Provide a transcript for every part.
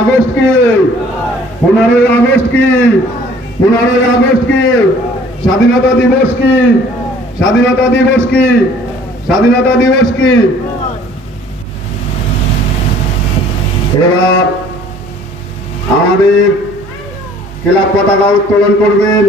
August কি 15ই August কি 15ই August কি স্বাধীনতা দিবস কি স্বাধীনতা দিবস কি স্বাধীনতা দিবস কি এবার আমাদের ক্লাব পতাকা উত্তোলন করবেন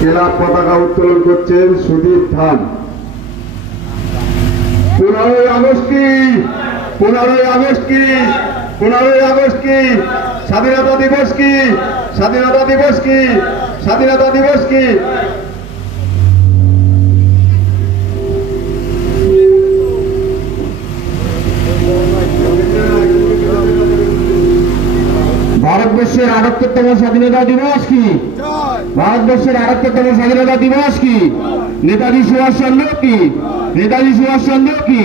ক্লাব পতাকা উত্তোলন করছেন সুদীপ ধান 15ই আগস্ট কি 15ই আগস্ট কি 15ই আগস্ট কি স্বাধীনতা দিবস কি স্বাধীনতা দিবস কি স্বাধীনতা দিবস কি ভারতবর্ষের 78তম স্বাধীনতা দিবস কি ভারতবর্ষের 78তম স্বাধীনতা দিবস কি নেতাজি সুভাষচন্দ্র কি নেতাজি সুভাষচন্দ্র কি